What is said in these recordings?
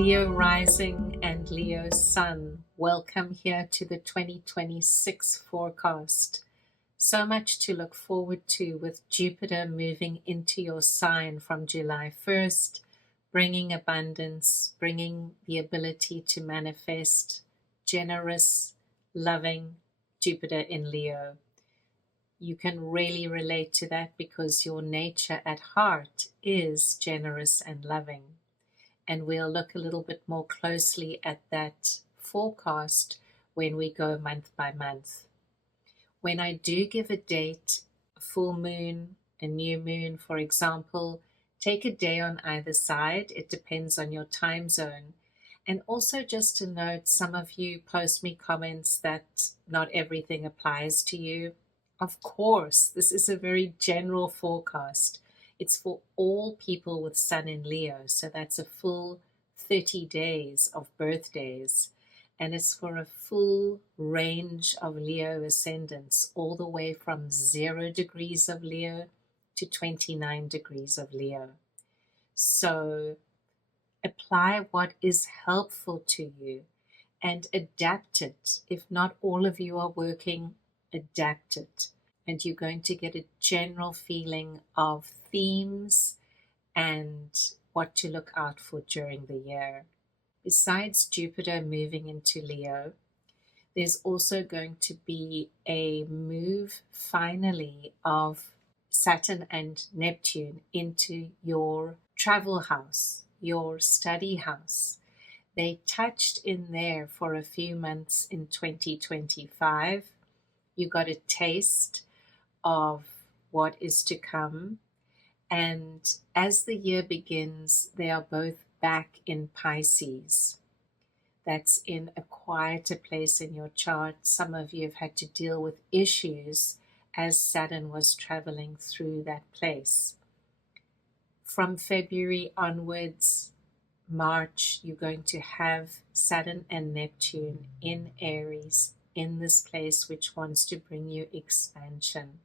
Leo rising and Leo sun, welcome here to the 2026 forecast. So much to look forward to with Jupiter moving into your sign from July 1st, bringing abundance, bringing the ability to manifest, generous, loving Jupiter in Leo. You can really relate to that because your nature at heart is generous and loving. And we'll look a little bit more closely at that forecast when we go month by month. When I do give a date, a full moon, a new moon, for example, take a day on either side. It depends on your time zone. And also just to note, some of you post me comments that not everything applies to you. Of course, this is a very general forecast. It's for all people with Sun in Leo, so that's a full 30 days of birthdays. And it's for a full range of Leo ascendants, all the way from 0 degrees of Leo to 29 degrees of Leo. So apply what is helpful to you and adapt it. If not all of you are working, adapt it. And you're going to get a general feeling of themes and what to look out for during the year. Besides Jupiter moving into Leo, there's also going to be a move finally of Saturn and Neptune into your travel house, your study house. They touched in there for a few months in 2025. You got a taste of what is to come. And as the year begins, they are both back in Pisces. That's in a quieter place in your chart. Some of you have had to deal with issues as Saturn was traveling through that place. From February onwards, March, you're going to have Saturn and Neptune in Aries, in this place which wants to bring you expansion.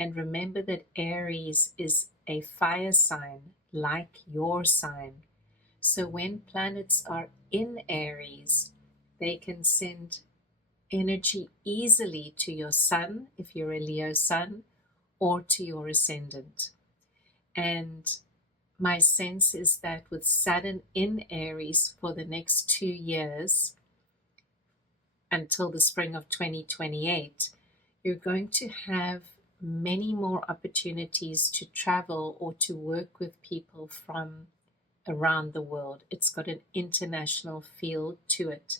And remember that Aries is a fire sign like your sign. So when planets are in Aries, they can send energy easily to your sun, if you're a Leo sun, or to your ascendant. And my sense is that with Saturn in Aries for the next 2 years, until the spring of 2028, you're going to have many more opportunities to travel or to work with people from around the world. It's got an international feel to it.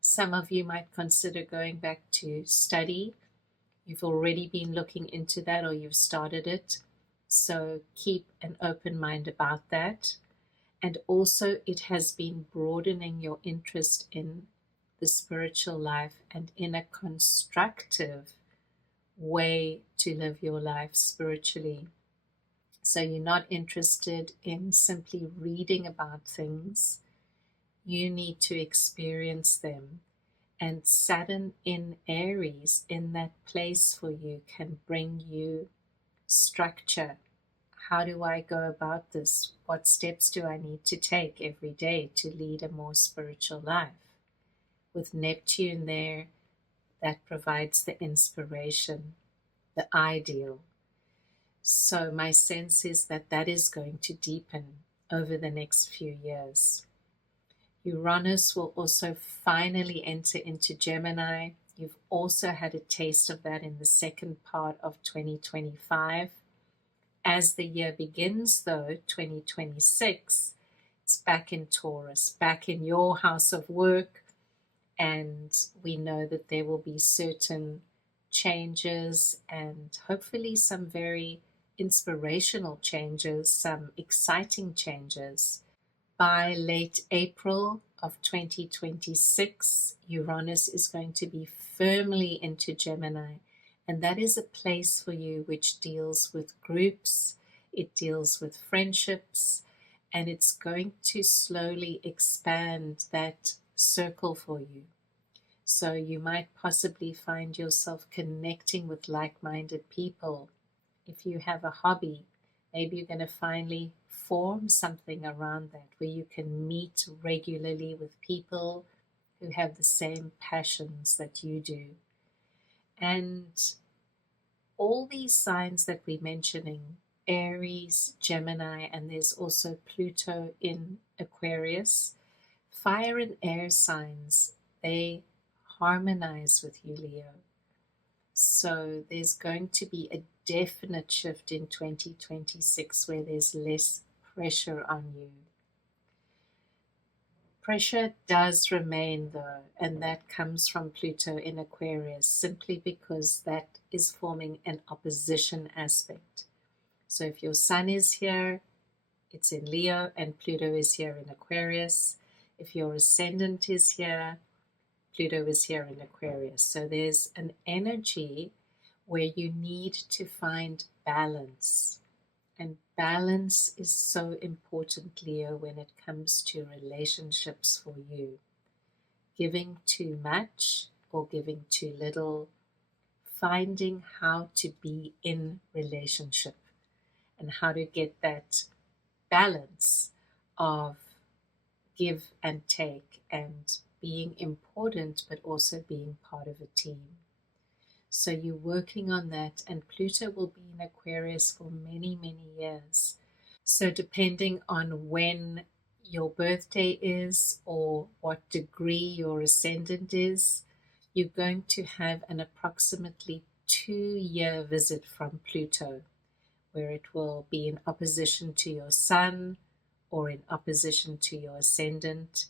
Some of you might consider going back to study. You've already been looking into that or you've started it. So keep an open mind about that. And also it has been broadening your interest in the spiritual life and in a constructive way to live your life spiritually. So you're not interested in simply reading about things. You need to experience them. And Saturn in Aries, in that place for you, can bring you structure. How do I go about this? What steps do I need to take every day to lead a more spiritual life? With Neptune there, that provides the inspiration, the ideal. So my sense is that that is going to deepen over the next few years. Uranus will also finally enter into Gemini. You've also had a taste of that in the second part of 2025. As the year begins, though, 2026, it's back in Taurus, back in your house of work. And we know that there will be certain changes and hopefully some very inspirational changes, some exciting changes. By late April of 2026, Uranus is going to be firmly into Gemini. And that is a place for you which deals with groups, it deals with friendships, and it's going to slowly expand that circle for you. So you might possibly find yourself connecting with like-minded people. If you have a hobby, Maybe you're going to finally form something around that where you can meet regularly with people who have the same passions that you do. And all these signs that we're mentioning, Aries, Gemini, and there's also Pluto in Aquarius, fire and air signs, they harmonize with you, Leo. So there's going to be a definite shift in 2026 where there's less pressure on you. Pressure does remain though, and that comes from Pluto in Aquarius, simply because that is forming an opposition aspect. So if your sun is here, it's in Leo, and Pluto is here in Aquarius. If your ascendant is here, Pluto is here in Aquarius. So there's an energy where you need to find balance. And balance is so important, Leo, when it comes to relationships for you. Giving too much or giving too little, finding how to be in relationship and how to get that balance of give and take and being important but also being part of a team. So you're working on that, and Pluto will be in Aquarius for many, many years. So depending on when your birthday is or what degree your ascendant is, you're going to have an approximately 2-year visit from Pluto, where it will be in opposition to your sun or in opposition to your ascendant,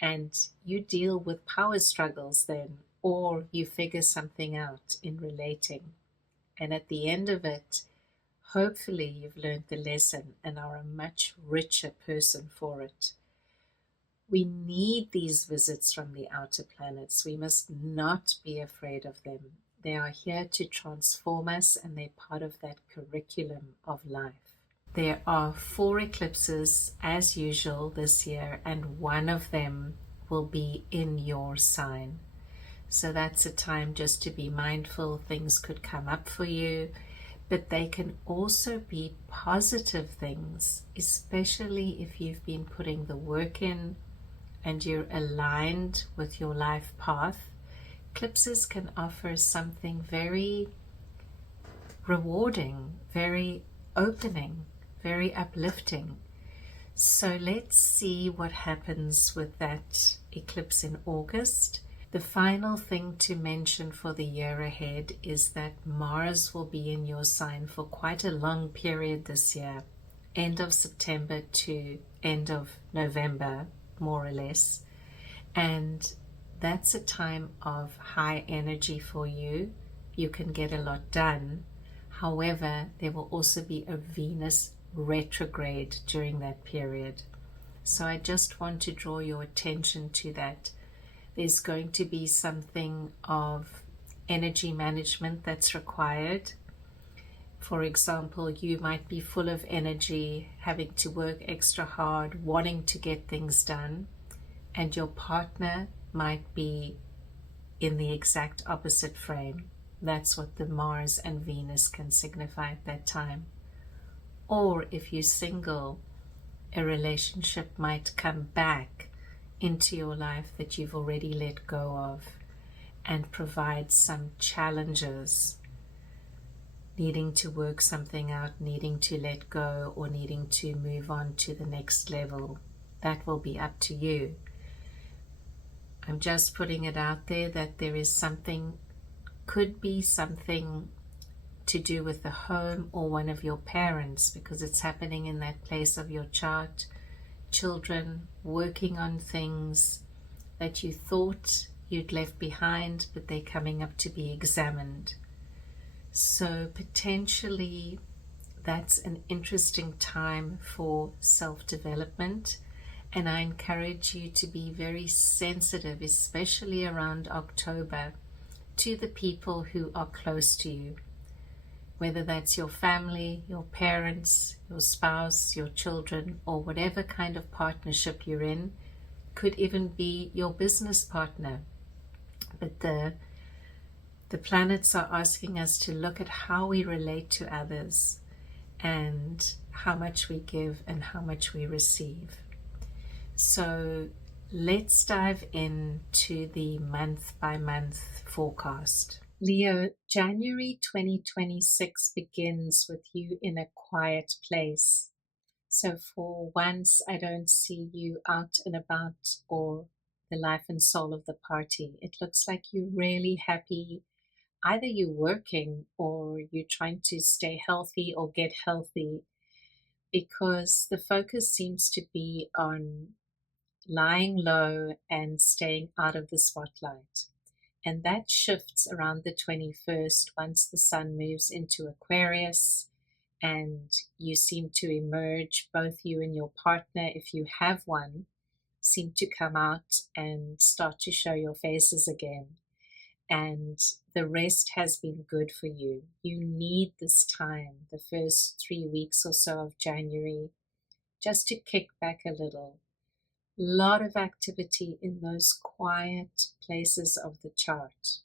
and you deal with power struggles then, or you figure something out in relating. And at the end of it, hopefully you've learned the lesson and are a much richer person for it. We need these visits from the outer planets. We must not be afraid of them. They are here to transform us, and they're part of that curriculum of life. There are 4 eclipses as usual this year, and one of them will be in your sign. So that's a time just to be mindful. Things could come up for you, but they can also be positive things, especially if you've been putting the work in and you're aligned with your life path. Eclipses can offer something very rewarding, very opening, very uplifting. So let's see what happens with that eclipse in August. The final thing to mention for the year ahead is that Mars will be in your sign for quite a long period this year, end of September to end of November, more or less. And that's a time of high energy for you. You can get a lot done. However, there will also be a Venus retrograde during that period. So I just want to draw your attention to that. There's going to be something of energy management that's required. For example, you might be full of energy, having to work extra hard, wanting to get things done, and your partner might be in the exact opposite frame. That's what the Mars and Venus can signify at that time. Or if you're single, a relationship might come back into your life that you've already let go of and provide some challenges, needing to work something out, needing to let go, or needing to move on to the next level. That will be up to you. I'm just putting it out there that there is something, could be something to do with the home or one of your parents, because it's happening in that place of your chart. Children working on things that you thought you'd left behind, but they're coming up to be examined. So potentially that's an interesting time for self-development, and I encourage you to be very sensitive, especially around October, to the people who are close to you. Whether that's your family, your parents, your spouse, your children, or whatever kind of partnership you're in, could even be your business partner. But the planets are asking us to look at how we relate to others and how much we give and how much we receive. So let's dive into the month by month forecast. Leo, January 2026 begins with you in a quiet place. So for once, I don't see you out and about or the life and soul of the party. It looks like you're really happy. Either you're working or you're trying to stay healthy or get healthy, because the focus seems to be on lying low and staying out of the spotlight. And that shifts around the 21st once the sun moves into Aquarius and you seem to emerge, both you and your partner, if you have one, seem to come out and start to show your faces again. And the rest has been good for you. You need this time, the first 3 weeks or so of January, just to kick back a little. Lot of activity in those quiet places of the chart.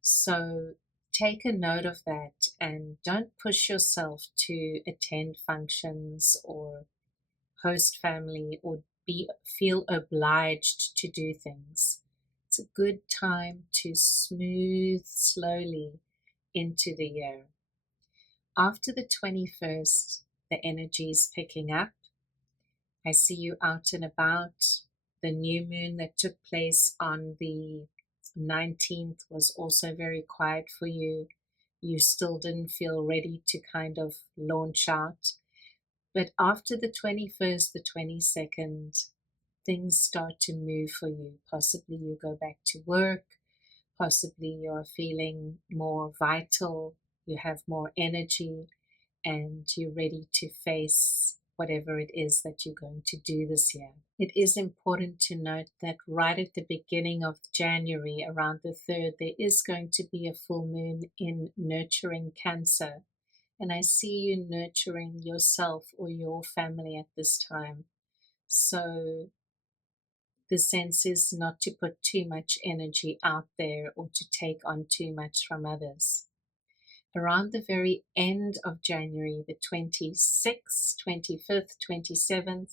So take a note of that and don't push yourself to attend functions or host family or feel obliged to do things. It's a good time to smooth slowly into the year. After the 21st, the energy is picking up. I see you out and about. The new moon that took place on the 19th was also very quiet for you. You still didn't feel ready to kind of launch out. But after the 21st, the 22nd, things start to move for you. Possibly you go back to work. Possibly you're feeling more vital. You have more energy and you're ready to face whatever it is that you're going to do this year. It is important to note that right at the beginning of January, around the 3rd, there is going to be a full moon in nurturing Cancer. And I see you nurturing yourself or your family at this time. So the sense is not to put too much energy out there or to take on too much from others. Around the very end of January, the 26th, 25th, 27th,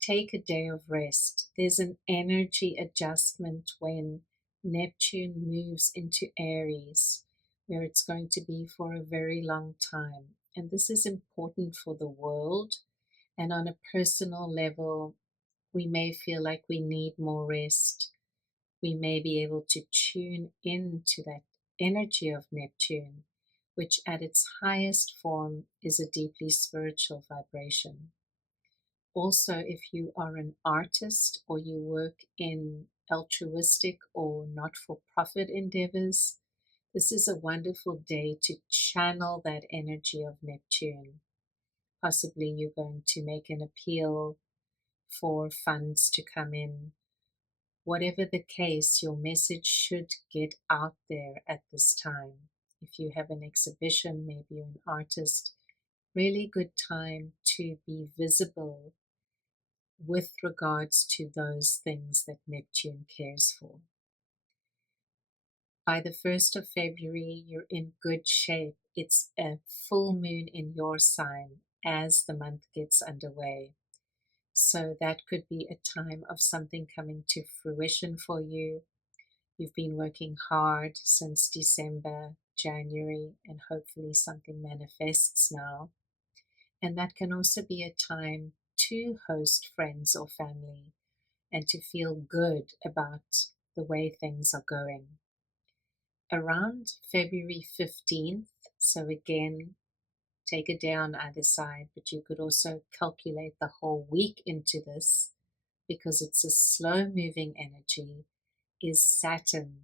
take a day of rest. There's an energy adjustment when Neptune moves into Aries, where it's going to be for a very long time. And this is important for the world. And on a personal level, we may feel like we need more rest. We may be able to tune into that energy of Neptune, which at its highest form is a deeply spiritual vibration. Also, if you are an artist or you work in altruistic or not-for-profit endeavors, this is a wonderful day to channel that energy of Neptune. Possibly you're going to make an appeal for funds to come in. Whatever the case, your message should get out there at this time. If you have an exhibition, maybe you're an artist, really good time to be visible with regards to those things that Neptune cares for. By the 1st of February, you're in good shape. It's a full moon in your sign as the month gets underway. So that could be a time of something coming to fruition for you. You've been working hard since December, January, and hopefully something manifests now. And that can also be a time to host friends or family and to feel good about the way things are going. Around February 15th, so again, take a day on either side, but you could also calculate the whole week into this because it's a slow moving energy, is Saturn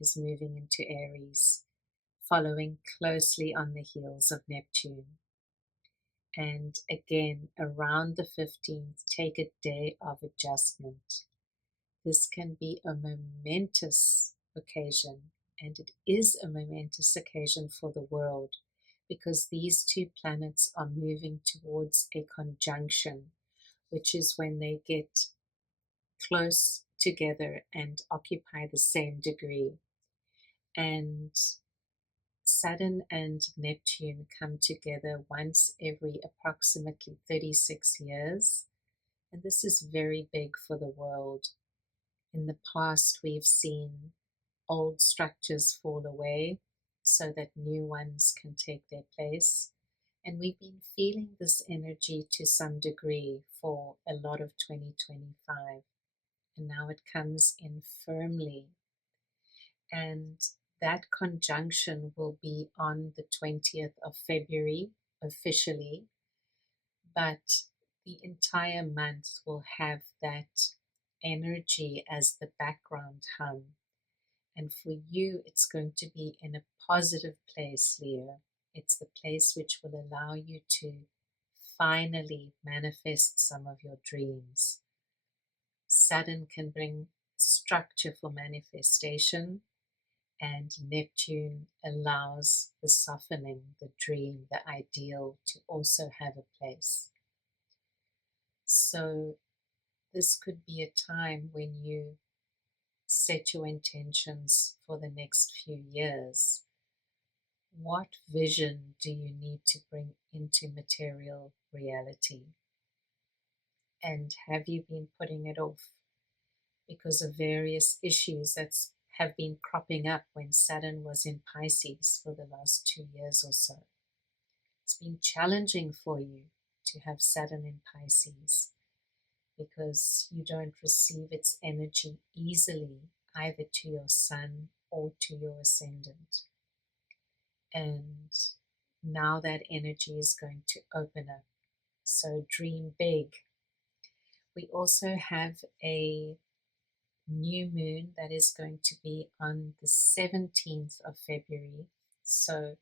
is moving into Aries, following closely on the heels of Neptune. And again, around the 15th, take a day of adjustment. This can be a momentous occasion, and it is a momentous occasion for the world because these two planets are moving towards a conjunction, which is when they get close together and occupy the same degree. And Saturn and Neptune come together once every approximately 36 years, and this is very big for the world. In the past, we've seen old structures fall away so that new ones can take their place. And we've been feeling this energy to some degree for a lot of 2025. And now it comes in firmly. And that conjunction will be on the 20th of February officially, but the entire month will have that energy as the background hum. And for you, it's going to be in a positive place, Leo. It's the place which will allow you to finally manifest some of your dreams. Saturn can bring structure for manifestation, and Neptune allows the softening, the dream, the ideal to also have a place. So this could be a time when you set your intentions for the next few years. What vision do you need to bring into material reality? And have you been putting it off because of various issues that have been cropping up when Saturn was in Pisces for the last 2 years or so? It's been challenging for you to have Saturn in Pisces because you don't receive its energy easily either to your sun or to your ascendant. And now that energy is going to open up. So dream big. We also have a new moon that is going to be on the 17th of February. So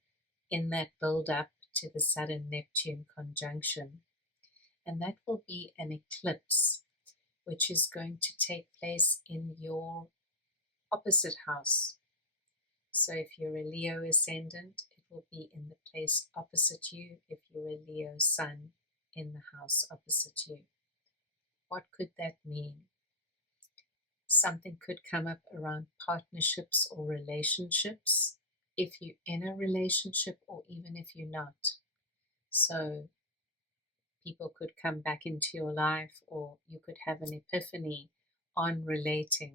in that build up to the Saturn-Neptune conjunction. And that will be an eclipse, which is going to take place in your opposite house. So if you're a Leo ascendant, it will be in the place opposite you. If you're a Leo sun, in the house opposite you. What could that mean? Something could come up around partnerships or relationships, if you're in a relationship or even if you're not. So people could come back into your life, or you could have an epiphany on relating.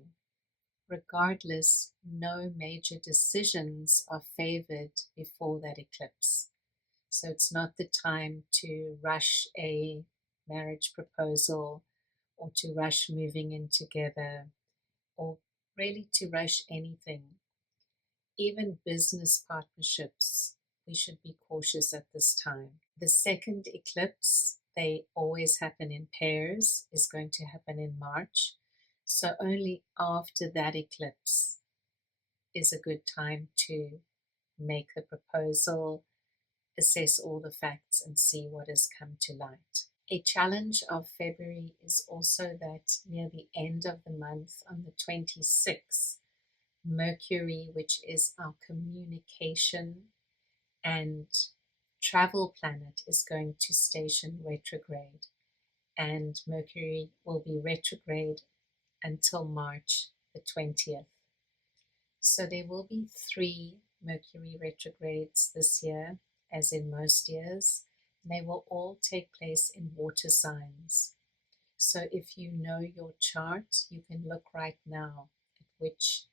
Regardless, no major decisions are favored before that eclipse. So it's not the time to rush a marriage proposal or to rush moving in together or really to rush anything. Even business partnerships, we should be cautious at this time. The second eclipse, they always happen in pairs, is going to happen in March. So only after that eclipse is a good time to make the proposal, assess all the facts, and see what has come to light. A challenge of February is also that near the end of the month, on the 26th, Mercury, which is our communication and travel planet, is going to station retrograde. And Mercury will be retrograde until March the 20th. So there will be 3 Mercury retrogrades this year, as in most years. And they will all take place in water signs. So if you know your chart, you can look right now at which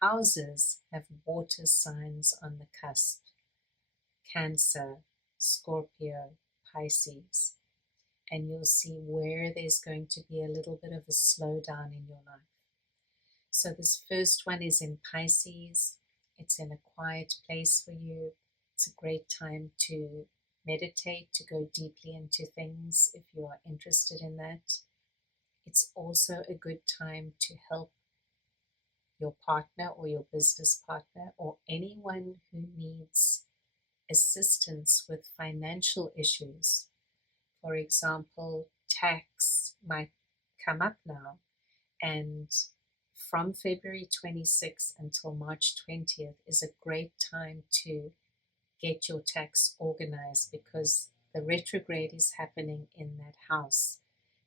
houses have water signs on the cusp. Cancer, Scorpio, Pisces. And you'll see where there's going to be a little bit of a slowdown in your life. So this first one is in Pisces. It's in a quiet place for you. It's a great time to meditate, to go deeply into things if you are interested in that. It's also a good time to help your partner or your business partner or anyone who needs assistance with financial issues. For example, tax might come up now, and from February 26th until March 20th is a great time to get your tax organized, because the retrograde is happening in that house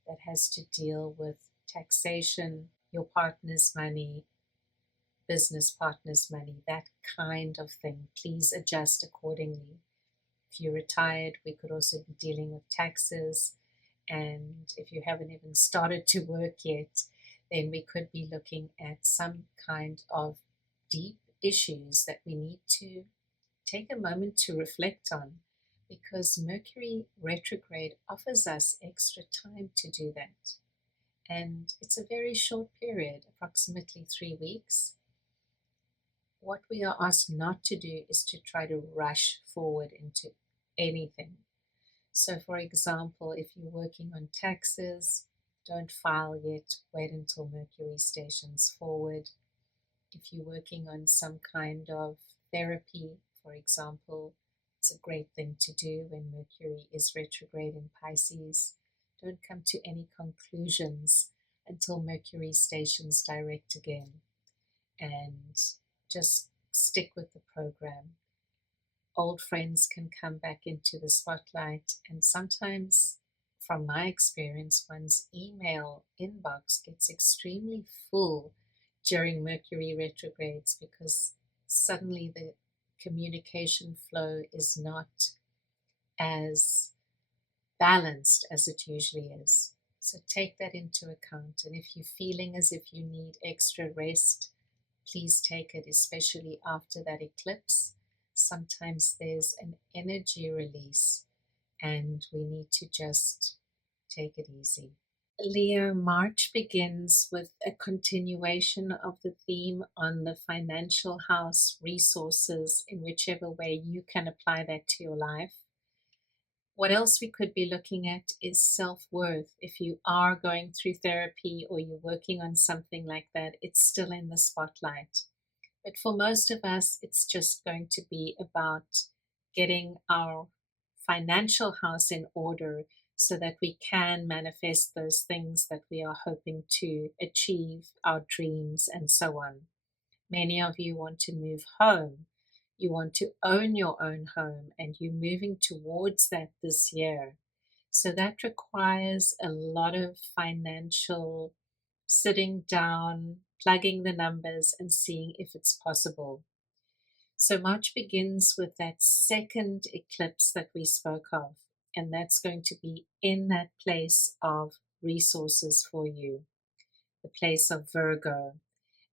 that has to deal with taxation, your partner's money, business partner's money, that kind of thing. Please adjust accordingly. If you're retired, we could also be dealing with taxes. And if you haven't even started to work yet, then we could be looking at some kind of deep issues that we need to take a moment to reflect on, because Mercury retrograde offers us extra time to do that. And it's a very short period, approximately 3 weeks. What we are asked not to do is to try to rush forward into anything. So, for example, if you're working on taxes, don't file yet, wait until Mercury stations forward. If you're working on some kind of therapy, for example, it's a great thing to do when Mercury is retrograde in Pisces. Don't come to any conclusions until Mercury stations direct again, and just stick with the program. Old friends can come back into the spotlight, and sometimes, from my experience, one's email inbox gets extremely full during Mercury retrogrades because suddenly the communication flow is not as balanced as it usually is. So take that into account. And if you're feeling as if you need extra rest, please take it, especially after that eclipse. Sometimes there's an energy release and we need to just take it easy. Leo, March begins with a continuation of the theme on the financial house, resources, in whichever way you can apply that to your life. What else we could be looking at is self-worth. If you are going through therapy or you're working on something like that, it's still in the spotlight. But for most of us, it's just going to be about getting our financial house in order so that we can manifest those things that we are hoping to achieve, our dreams, and so on. Many of you want to move home. You want to own your own home, and you're moving towards that this year. So that requires a lot of financial sitting down, plugging the numbers, and seeing if it's possible. So March begins with that second eclipse that we spoke of, and that's going to be in that place of resources for you, the place of Virgo.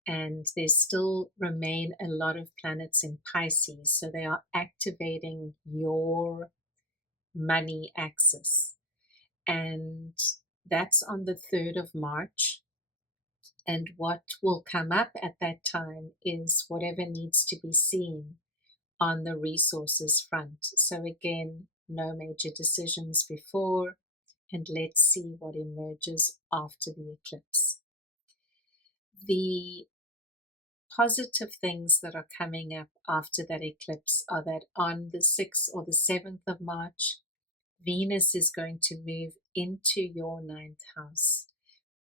And there still remain a lot of planets in Pisces, so they are activating your money axis. And that's on the 3rd of March. And what will come up at that time is whatever needs to be seen on the resources front. So again, no major decisions before, and let's see what emerges after the eclipse. The positive things that are coming up after that eclipse are that on the 6th or the 7th of March, Venus is going to move into your 9th house,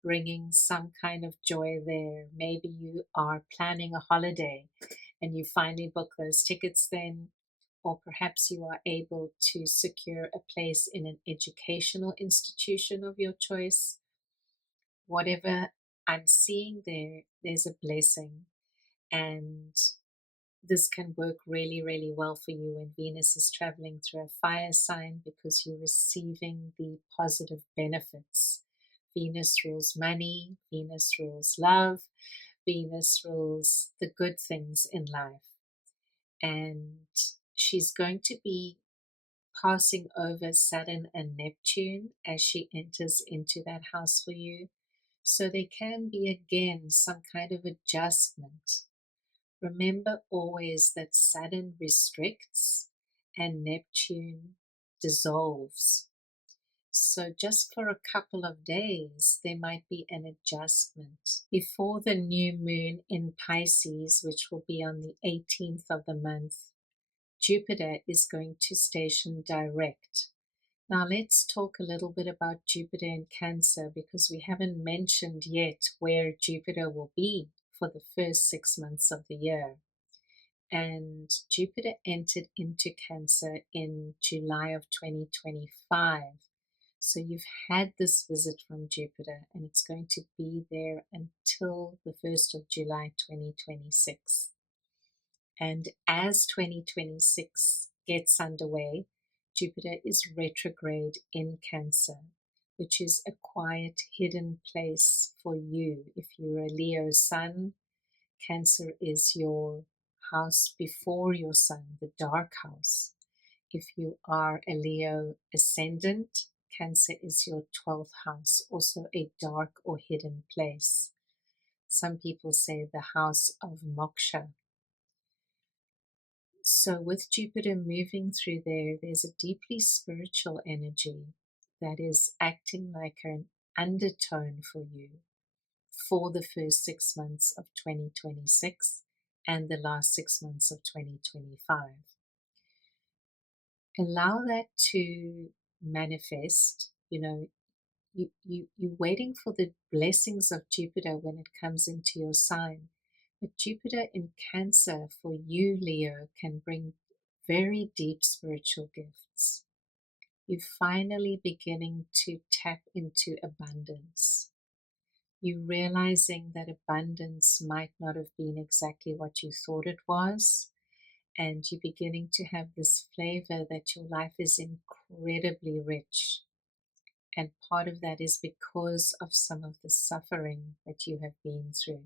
bringing some kind of joy there. Maybe you are planning a holiday and you finally book those tickets then, or perhaps you are able to secure a place in an educational institution of your choice. Whatever I'm seeing there, there's a blessing. And this can work really, really well for you when Venus is traveling through a fire sign, because you're receiving the positive benefits. Venus rules money, Venus rules love, Venus rules the good things in life. And she's going to be passing over Saturn and Neptune as she enters into that house for you. So there can be again some kind of adjustment. Remember always that Saturn restricts and Neptune dissolves. So just for a couple of days, there might be an adjustment. Before the new moon in Pisces, which will be on the 18th of the month, Jupiter is going to station direct. Now let's talk a little bit about Jupiter in Cancer, because we haven't mentioned yet where Jupiter will be for the first 6 months of the year. And Jupiter entered into Cancer in July of 2025. So you've had this visit from Jupiter, and it's going to be there until the 1st of July 2026. And as 2026 gets underway, Jupiter is retrograde in Cancer, which is a quiet, hidden place for you. If you're a Leo sun, Cancer is your house before your sun, the dark house. If you are a Leo ascendant, Cancer is your 12th house, also a dark or hidden place. Some people say the house of moksha. So with Jupiter moving through there, there's a deeply spiritual energy that is acting like an undertone for you for the first 6 months of 2026 and the last 6 months of 2025. Allow that to manifest. You're waiting for the blessings of Jupiter when it comes into your sign. But Jupiter in Cancer for you, Leo, can bring very deep spiritual gifts. You're finally beginning to tap into abundance. You're realizing that abundance might not have been exactly what you thought it was. And you're beginning to have this flavor that your life is incredibly rich. And part of that is because of some of the suffering that you have been through.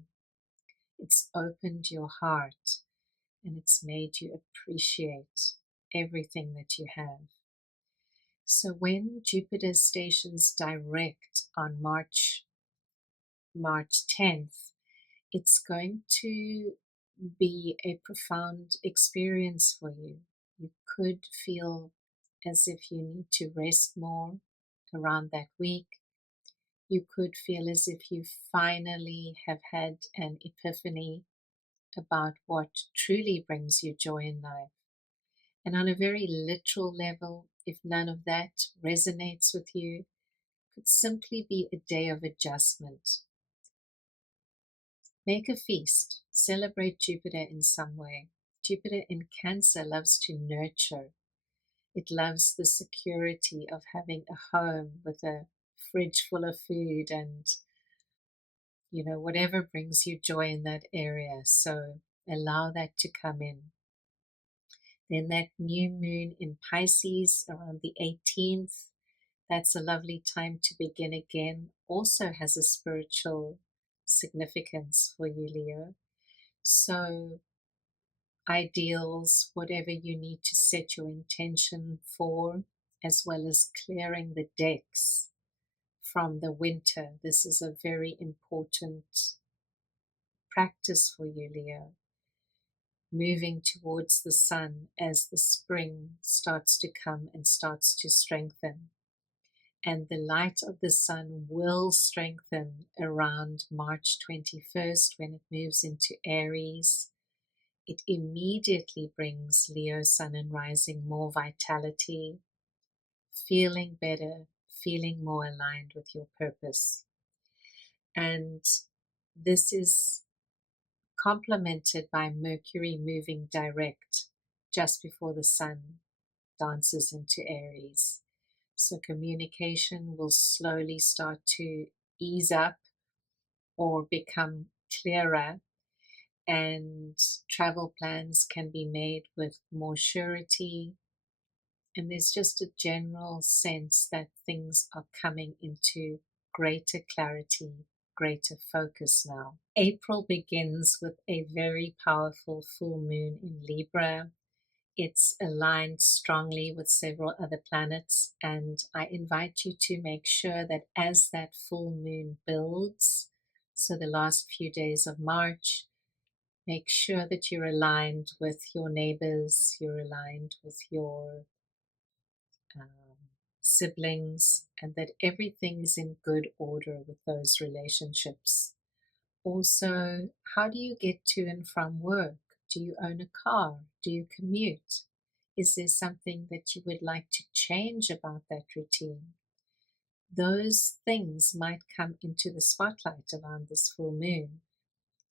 It's opened your heart and it's made you appreciate everything that you have. So when Jupiter stations direct on March 10th, it's going to be a profound experience for you. You could feel as if you need to rest more around that week. You could feel as if you finally have had an epiphany about what truly brings you joy in life. And on a very literal level, if none of that resonates with you, it could simply be a day of adjustment. Make a feast, celebrate Jupiter in some way. Jupiter in Cancer loves to nurture. It loves the security of having a home with a fridge full of food and whatever brings you joy in that area. So allow that to come in. Then that new moon in Pisces around the 18th, that's a lovely time to begin again. Also has a spiritual significance for you, Leo. So ideals, whatever you need to set your intention for, as well as clearing the decks from the winter. This is a very important practice for you, Leo. Moving towards the sun as the spring starts to come and starts to strengthen. And the light of the sun will strengthen around March 21st when it moves into Aries. It immediately brings Leo, sun and rising more vitality, feeling better, feeling more aligned with your purpose. And this is complemented by Mercury moving direct just before the sun dances into Aries. So communication will slowly start to ease up or become clearer, and travel plans can be made with more surety. And there's just a general sense that things are coming into greater clarity, greater focus now. April begins with a very powerful full moon in Libra. It's aligned strongly with several other planets, and I invite you to make sure that as that full moon builds, so the last few days of March, make sure that you're aligned with your neighbors, you're aligned with your siblings, and that everything is in good order with those relationships. Also, how do you get to and from work? Do you own a car? Do you commute? Is there something that you would like to change about that routine? Those things might come into the spotlight around this full moon,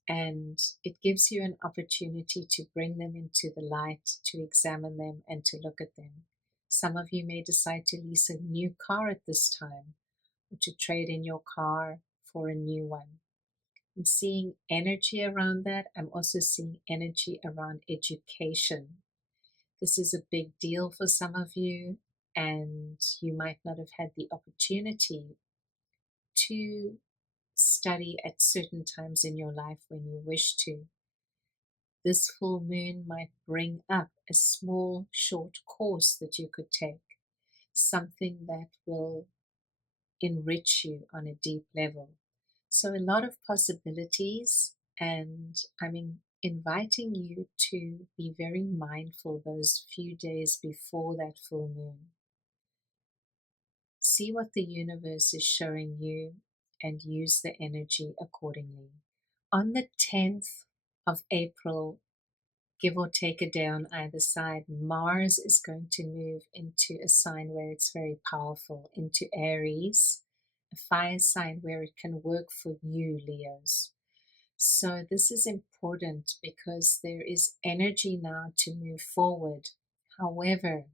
and it gives you an opportunity to bring them into the light, to examine them and to look at them. Some of you may decide to lease a new car at this time, or to trade in your car for a new one. I'm seeing energy around that. I'm also seeing energy around education. This is a big deal for some of you, and you might not have had the opportunity to study at certain times in your life when you wish to. This full moon might bring up a small, short course that you could take, something that will enrich you on a deep level. So, a lot of possibilities, and I'm inviting you to be very mindful those few days before that full moon. See what the universe is showing you and use the energy accordingly. On the 10th of April, give or take a day on either side, Mars is going to move into a sign where it's very powerful, into Aries, a fire sign where it can work for you, Leos. So this is important because there is energy now to move forward. However,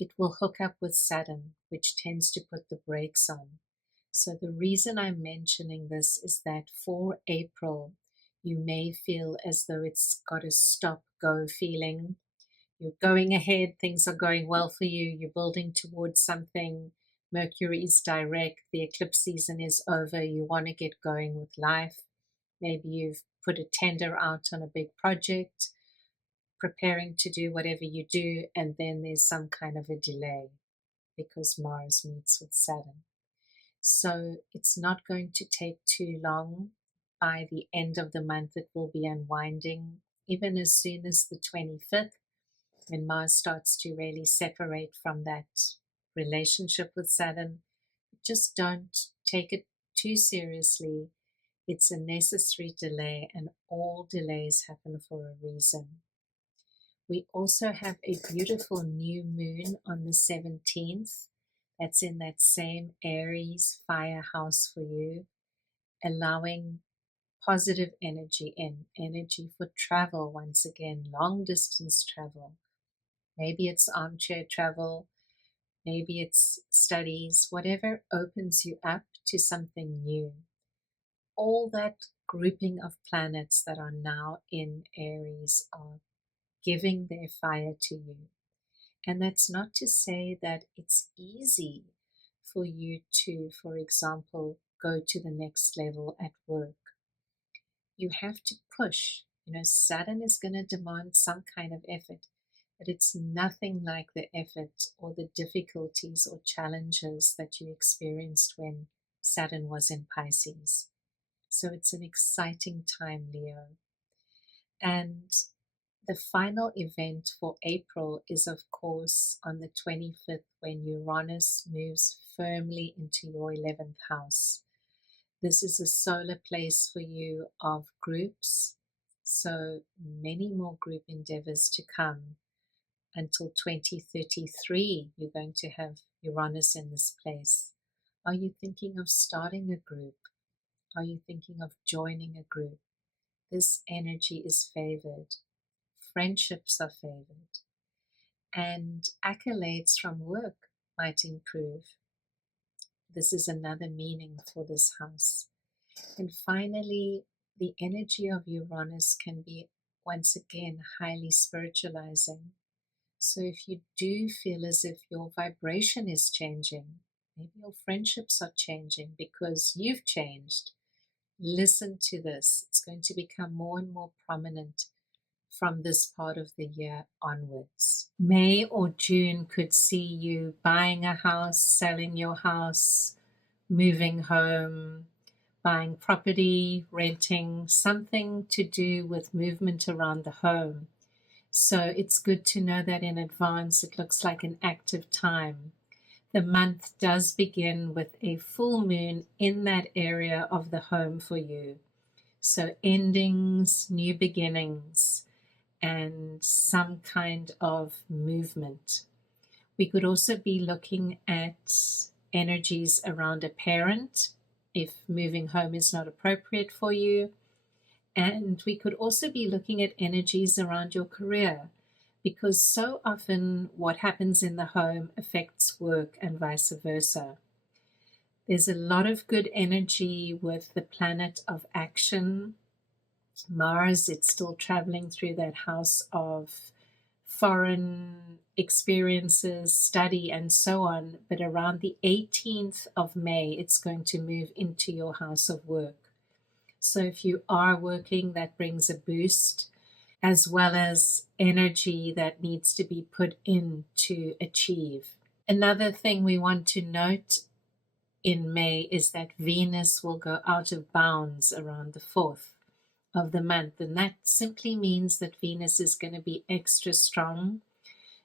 it will hook up with Saturn, which tends to put the brakes on. So the reason I'm mentioning this is that for April, you may feel as though it's got a stop-go feeling. You're going ahead, things are going well for you, you're building towards something. Mercury is direct, the eclipse season is over, you want to get going with life. Maybe you've put a tender out on a big project, preparing to do whatever you do, and then there's some kind of a delay because Mars meets with Saturn. So it's not going to take too long. By the end of the month, it will be unwinding, even as soon as the 25th, when Mars starts to really separate from that relationship with Saturn. Just don't take it too seriously. It's a necessary delay, and all delays happen for a reason. We also have a beautiful new moon on the 17th. That's in that same Aries fire house for you, allowing positive energy in, energy for travel once again, long distance travel. Maybe it's armchair travel, maybe it's studies, whatever opens you up to something new. All that grouping of planets that are now in Aries are giving their fire to you. And that's not to say that it's easy for you to, for example, go to the next level at work. You have to push. Saturn is going to demand some kind of effort, but it's nothing like the effort or the difficulties or challenges that you experienced when Saturn was in Pisces. So it's an exciting time, Leo. And the final event for April is, of course, on the 25th, when Uranus moves firmly into your 11th house. This is a solar place for you of groups, so many more group endeavors to come. Until 2033, you're going to have Uranus in this place. Are you thinking of starting a group? Are you thinking of joining a group? This energy is favored. Friendships are favored, and accolades from work might improve. This is another meaning for this house. And finally, the energy of Uranus can be once again highly spiritualizing. So if you do feel as if your vibration is changing, maybe your friendships are changing because you've changed, listen to this. It's going to become more and more prominent from this part of the year onwards. May or June could see you buying a house, selling your house, moving home, buying property, renting, something to do with movement around the home. So it's good to know that in advance. It looks like an active time. The month does begin with a full moon in that area of the home for you. So endings, new beginnings, and some kind of movement. We could also be looking at energies around a parent if moving home is not appropriate for you. And we could also be looking at energies around your career. because so often what happens in the home affects work and vice versa. There's a lot of good energy with the planet of action. Mars, it's still traveling through that house of foreign experiences, study, and so on. But around the 18th of May, it's going to move into your house of work. So if you are working, that brings a boost, as well as energy that needs to be put in to achieve. Another thing we want to note in May is that Venus will go out of bounds around the 4th of the month, and that simply means that Venus is going to be extra strong.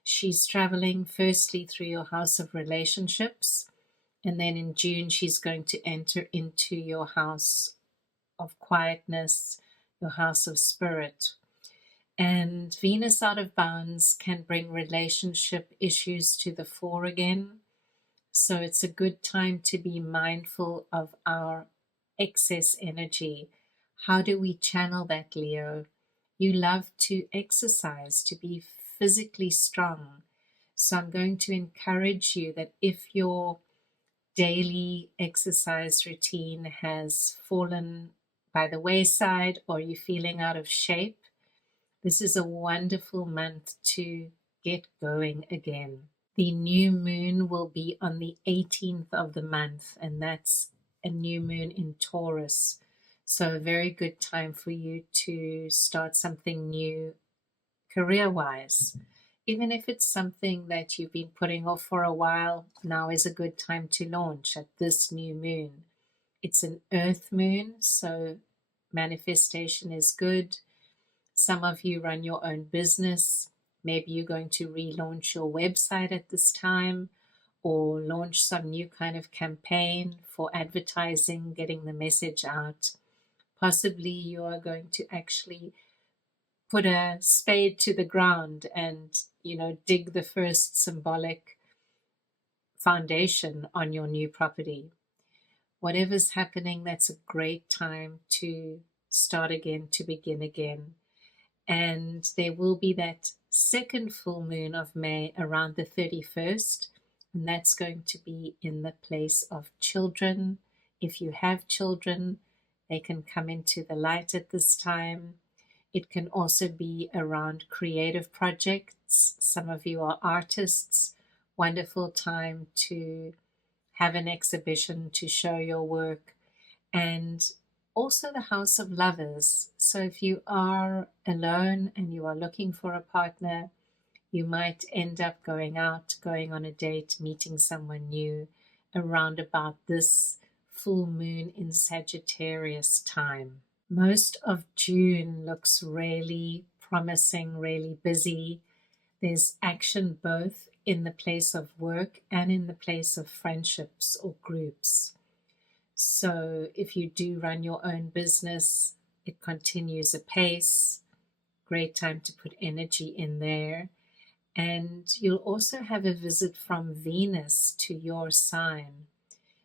She's traveling firstly through your house of relationships, and then in June she's going to enter into your house of quietness, your house of spirit. And Venus out of bounds can bring relationship issues to the fore again. So it's a good time to be mindful of our excess energy. How do we channel that, Leo? You love to exercise, to be physically strong. So I'm going to encourage you that if your daily exercise routine has fallen by the wayside or you're feeling out of shape, this is a wonderful month to get going again. The new moon will be on the 18th of the month, and that's a new moon in Taurus. So a very good time for you to start something new career-wise. Even if it's something that you've been putting off for a while, now is a good time to launch at this new moon. It's an earth moon, so manifestation is good. Some of you run your own business. Maybe you're going to relaunch your website at this time, or launch some new kind of campaign for advertising, getting the message out. Possibly you are going to actually put a spade to the ground and, dig the first symbolic foundation on your new property. Whatever's happening, that's a great time to start again, to begin again. And there will be that second full moon of May around the 31st, and that's going to be in the place of children. If you have children, they can come into the light at this time. It can also be around creative projects. Some of you are artists. Wonderful time to have an exhibition to show your work. And also the house of lovers. So if you are alone and you are looking for a partner, you might end up going out, going on a date, meeting someone new around about this full moon in Sagittarius time. Most of June looks really promising, really busy. There's action both in the place of work and in the place of friendships or groups. So if you do run your own business, it continues apace. Great time to put energy in there. And you'll also have a visit from Venus to your sign.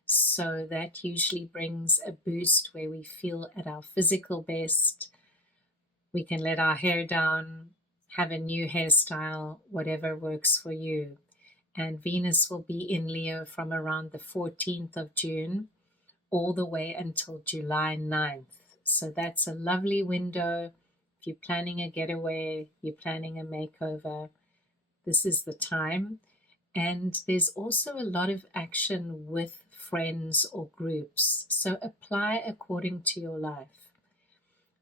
So that usually brings a boost where we feel at our physical best. We can let our hair down, have a new hairstyle, whatever works for you. And Venus will be in Leo from around the 14th of June all the way until July 9th. So that's a lovely window. If you're planning a getaway, you're planning a makeover, this is the time. And there's also a lot of action with friends or groups. So apply according to your life.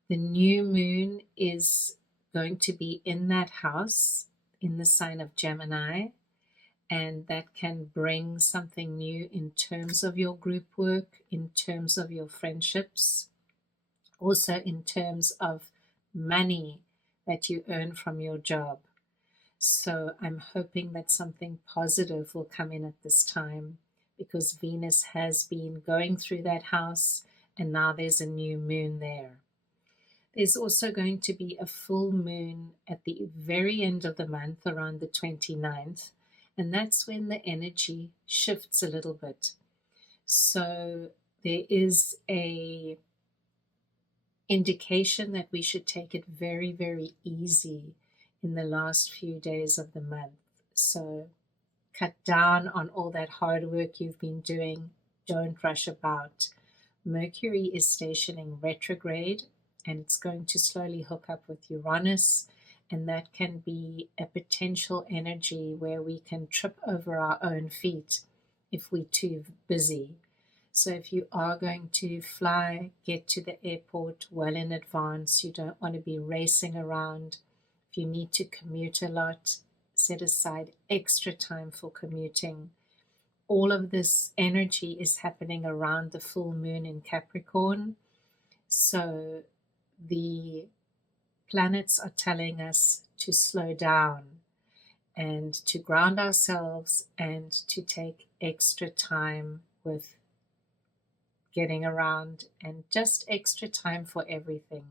The new moon is going to be in that house, in the sign of Gemini, and that can bring something new in terms of your group work, in terms of your friendships, also in terms of money that you earn from your job. So I'm hoping that something positive will come in at this time, because Venus has been going through that house and now there's a new moon there. There's also going to be a full moon at the very end of the month, around the 29th, and that's when the energy shifts a little bit. So there is a indication that we should take it very, very easy in the last few days of the month. So cut down on all that hard work you've been doing. Don't rush about. Mercury is stationing retrograde, and it's going to slowly hook up with Uranus, and that can be a potential energy where we can trip over our own feet if we're too busy. So if you are going to fly, get to the airport well in advance. You don't want to be racing around. If you need to commute a lot, set aside extra time for commuting. All of this energy is happening around the full moon in Capricorn. So the planets are telling us to slow down and to ground ourselves and to take extra time with getting around and just extra time for everything.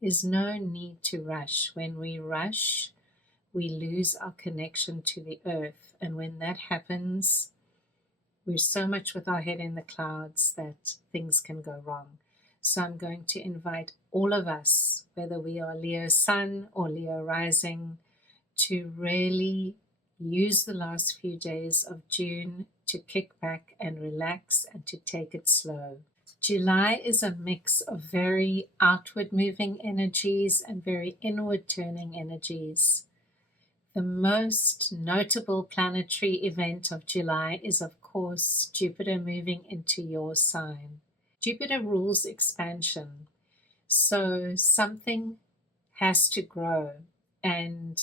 There's no need to rush. When we rush, we lose our connection to the earth. And when that happens, we're so much with our head in the clouds that things can go wrong. So I'm going to invite all of us, whether we are Leo Sun or Leo Rising, to really use the last few days of June to kick back and relax and to take it slow. July is a mix of very outward moving energies and very inward turning energies. The most notable planetary event of July is, of course, Jupiter moving into your sign. Jupiter rules expansion, so something has to grow, and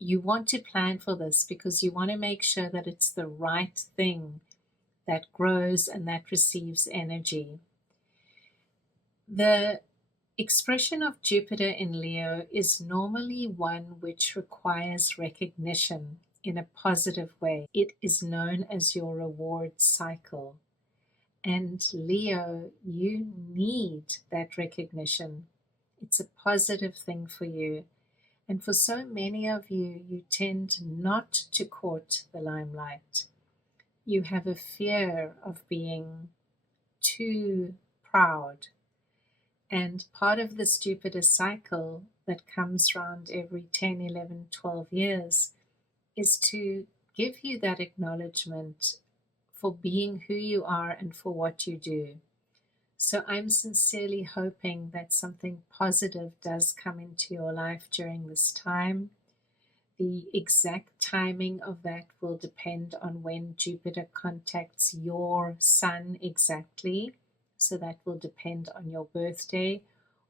you want to plan for this because you want to make sure that it's the right thing that grows and that receives energy. The expression of Jupiter in Leo is normally one which requires recognition in a positive way. It is known as your reward cycle. And Leo, you need that recognition. It's a positive thing for you. And for so many of you, you tend not to court the limelight. You have a fear of being too proud. And part of this Jupiter cycle that comes around every 10, 11, 12 years is to give you that acknowledgement for being who you are and for what you do. So I'm sincerely hoping that something positive does come into your life during this time. The exact timing of that will depend on when Jupiter contacts your sun exactly. So that will depend on your birthday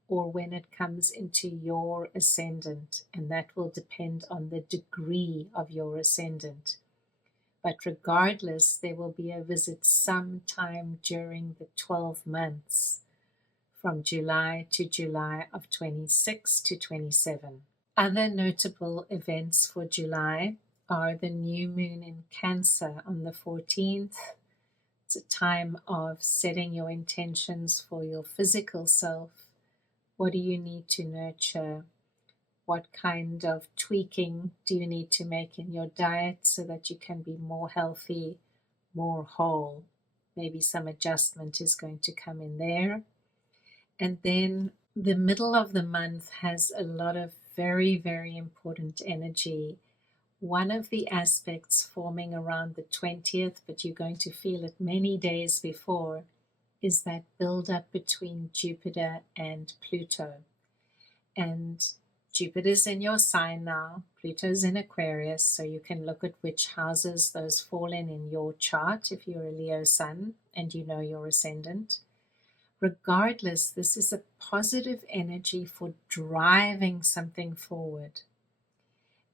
or when it comes into your ascendant, and that will depend on the degree of your ascendant. But regardless, there will be a visit sometime during the 12 months from July to July of 26 to 27. Other notable events for July are the new moon in Cancer on the 14th. It's a time of setting your intentions for your physical self. What do you need to nurture? What kind of tweaking do you need to make in your diet so that you can be more healthy, more whole? Maybe some adjustment is going to come in there. And then the middle of the month has a lot of very, very important energy. One of the aspects forming around the 20th, but you're going to feel it many days before, is that build-up between Jupiter and Pluto. And Jupiter's in your sign now, Pluto's in Aquarius, so you can look at which houses those fall in your chart if you're a Leo sun and you know your ascendant. Regardless, this is a positive energy for driving something forward.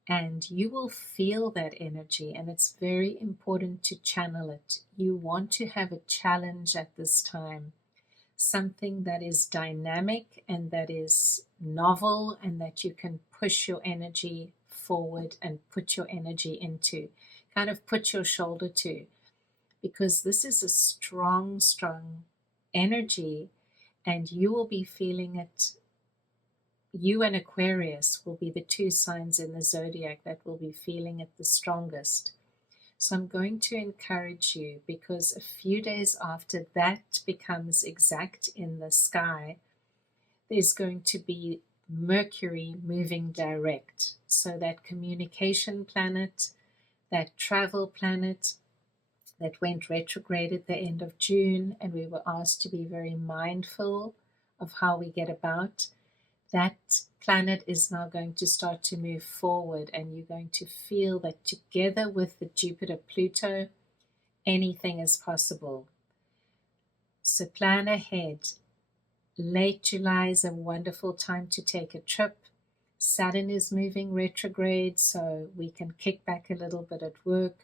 And you will feel that energy, and it's very important to channel it. You want to have a challenge at this time, something that is dynamic and that is novel and that you can push your energy forward and put your energy into, kind of put your shoulder to, because this is a strong, strong energy, and you will be feeling it. You and Aquarius will be the two signs in the zodiac that will be feeling it the strongest. So I'm going to encourage you, because a few days after that becomes exact in the sky, there's going to be Mercury moving direct. So that communication planet, that travel planet that went retrograde at the end of June, and we were asked to be very mindful of how we get about, that planet is now going to start to move forward, and you're going to feel that together with the Jupiter-Pluto, anything is possible. So plan ahead. Late July is a wonderful time to take a trip. Saturn is moving retrograde, so we can kick back a little bit at work,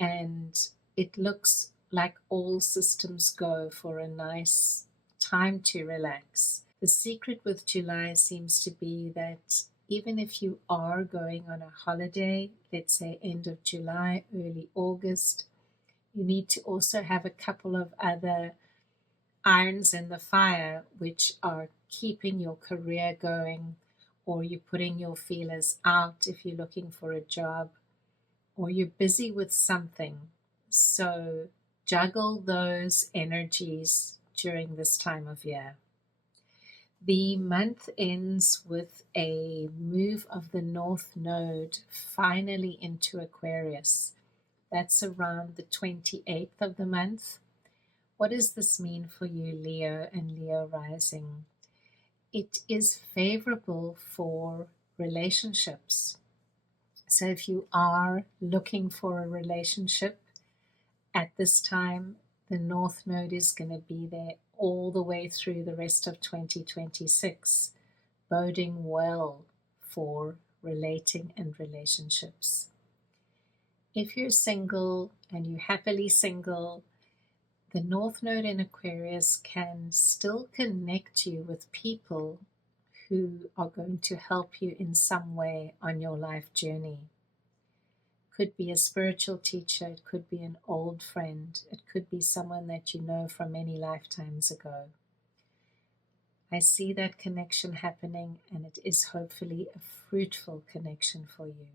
and it looks like all systems go for a nice time to relax. The secret with July seems to be that even if you are going on a holiday, let's say end of July, early August, you need to also have a couple of other irons in the fire, which are keeping your career going, or you're putting your feelers out if you're looking for a job, or you're busy with something. So juggle those energies during this time of year. The month ends with a move of the North Node finally into Aquarius. That's around the 28th of the month. What does this mean for you, Leo and Leo rising? It is favorable for relationships. So if you are looking for a relationship at this time, the North Node is going to be there all the way through the rest of 2026, boding well for relating and relationships. If you're single and you're happily single, the North Node in Aquarius can still connect you with people who are going to help you in some way on your life journey. Could be a spiritual teacher, it could be an old friend, it could be someone that you know from many lifetimes ago. I see that connection happening, and it is hopefully a fruitful connection for you.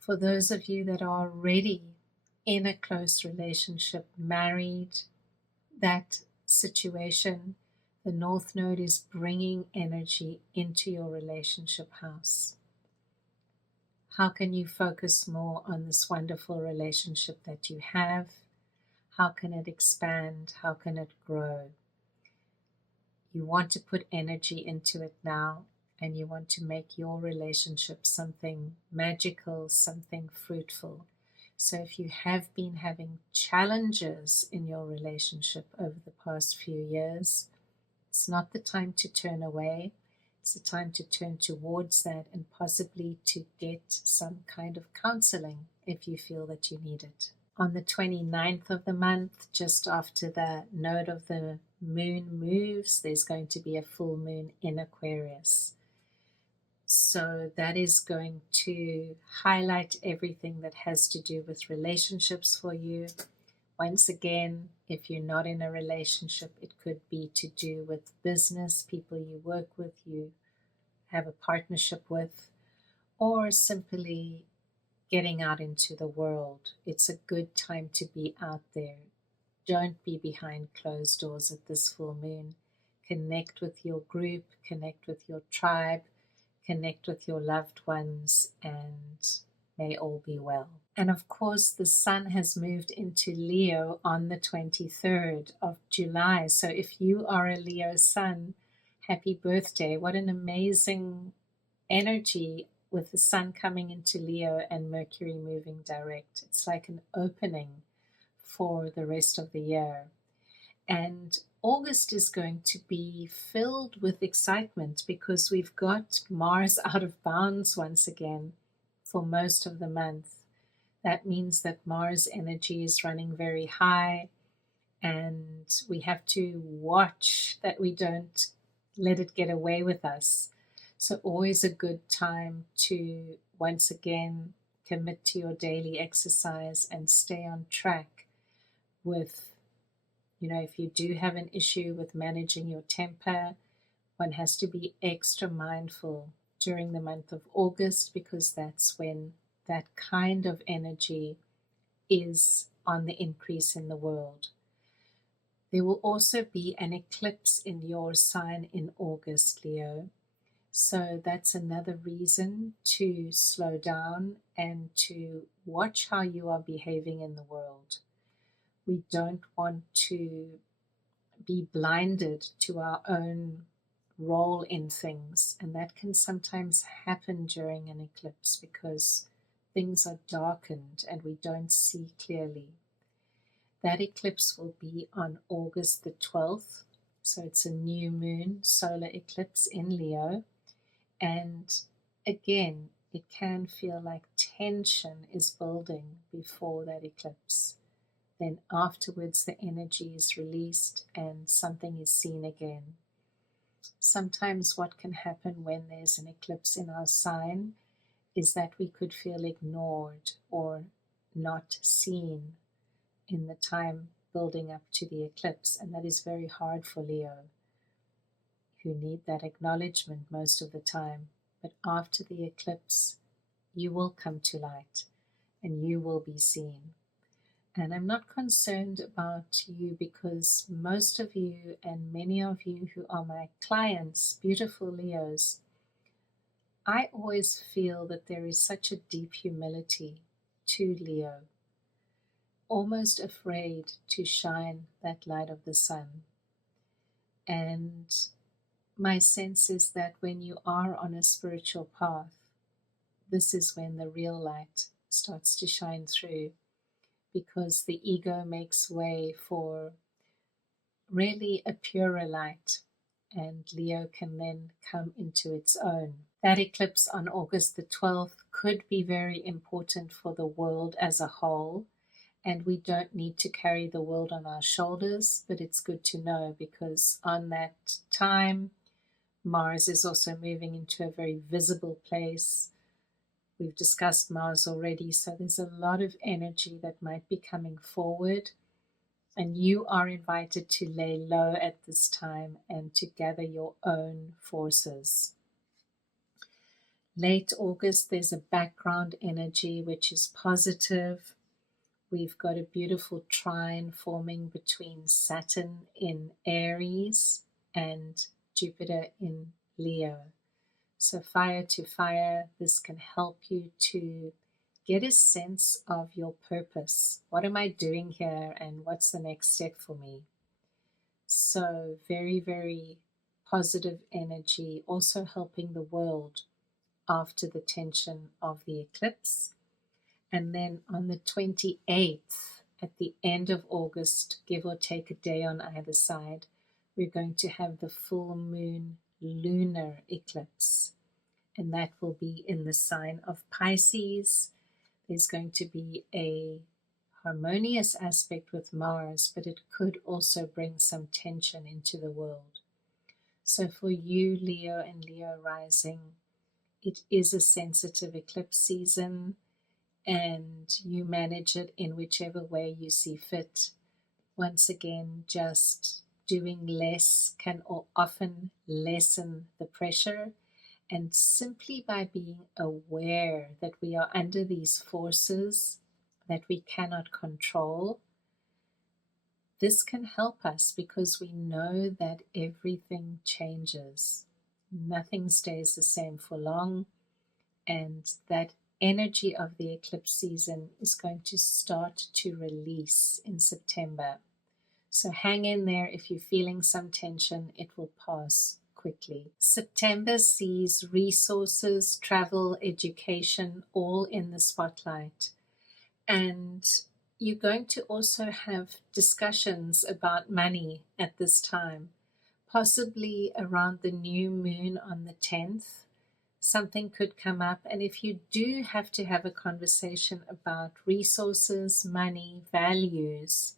For those of you that are already in a close relationship, married, that situation, the North Node is bringing energy into your relationship house. How can you focus more on this wonderful relationship that you have? How can it expand? How can it grow? You want to put energy into it now, and you want to make your relationship something magical, something fruitful. So if you have been having challenges in your relationship over the past few years, it's not the time to turn away. It's the time to turn towards that, and possibly to get some kind of counseling if you feel that you need it. On the 29th of the month, just after the node of the moon moves, there's going to be a full moon in Aquarius. So that is going to highlight everything that has to do with relationships for you. Once again, if you're not in a relationship, it could be to do with business, people you work with, you have a partnership with, or simply getting out into the world. It's a good time to be out there. Don't be behind closed doors at this full moon. Connect with your group, connect with your tribe, connect with your loved ones, and may all be well. And of course, the sun has moved into Leo on the 23rd of July. So if you are a Leo sun, happy birthday. What an amazing energy with the sun coming into Leo and Mercury moving direct. It's like an opening for the rest of the year. And August is going to be filled with excitement because we've got Mars out of bounds once again for most of the month. That means that Mars energy is running very high, and we have to watch that we don't let it get away with us. So always a good time to once again commit to your daily exercise and stay on track with, if you do have an issue with managing your temper, one has to be extra mindful during the month of August, because that's when that kind of energy is on the increase in the world. There will also be an eclipse in your sign in August, Leo. So that's another reason to slow down and to watch how you are behaving in the world. We don't want to be blinded to our own role in things, and that can sometimes happen during an eclipse because things are darkened and we don't see clearly. That eclipse will be on August the 12th, so it's a new moon solar eclipse in Leo. And again, it can feel like tension is building before that eclipse. Then afterwards, the energy is released and something is seen again. Sometimes what can happen when there's an eclipse in our sign is that we could feel ignored or not seen in the time building up to the eclipse, and that is very hard for Leo, who need that acknowledgement most of the time. But after the eclipse, you will come to light and you will be seen. And I'm not concerned about you because most of you and many of you who are my clients, beautiful Leos, I always feel that there is such a deep humility to Leo, almost afraid to shine that light of the sun. And my sense is that when you are on a spiritual path, this is when the real light starts to shine through, because the ego makes way for really a purer light, and Leo can then come into its own. That eclipse on August the 12th could be very important for the world as a whole, and we don't need to carry the world on our shoulders, but it's good to know because on that time, Mars is also moving into a very visible place. We've discussed Mars already, so there's a lot of energy that might be coming forward, and you are invited to lay low at this time and to gather your own forces. Late August, there's a background energy which is positive. We've got a beautiful trine forming between Saturn in Aries and Jupiter in Leo. So fire to fire, this can help you to get a sense of your purpose. What am I doing here and what's the next step for me? So very, very positive energy, also helping the world after the tension of the eclipse. And then on the 28th, at the end of August, give or take a day on either side, we're going to have the full moon lunar eclipse. And that will be in the sign of Pisces. There's going to be a harmonious aspect with Mars, but it could also bring some tension into the world. So for you, Leo and Leo rising, it is a sensitive eclipse season, and you manage it in whichever way you see fit. Once again, just doing less can often lessen the pressure, and simply by being aware that we are under these forces that we cannot control, this can help us because we know that everything changes. Nothing stays the same for long, and that energy of the eclipse season is going to start to release in September. So hang in there. If you're feeling some tension, it will pass quickly. September sees resources, travel, education, all in the spotlight. And you're going to also have discussions about money at this time, possibly around the new moon on the 10th. Something could come up, and if you do have to have a conversation about resources, money, values,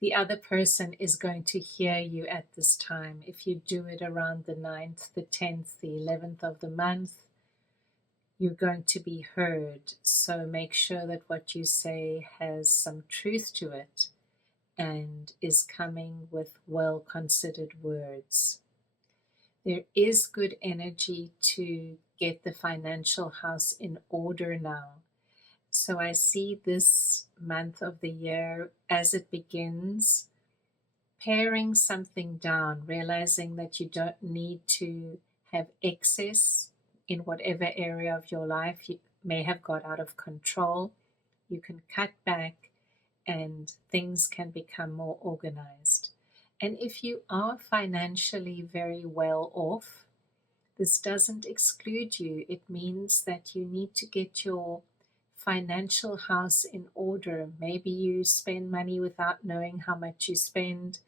the other person is going to hear you at this time. If you do it around the 9th, the 10th, the 11th of the month, you're going to be heard. So make sure that what you say has some truth to it and is coming with well-considered words. There is good energy to get the financial house in order now. So I see this month of the year as it begins, paring something down, realizing that you don't need to have excess in whatever area of your life you may have got out of control. You can cut back and things can become more organized. And if you are financially very well off, this doesn't exclude you. It means that you need to get your financial house in order. Maybe you spend money without knowing how much you spend,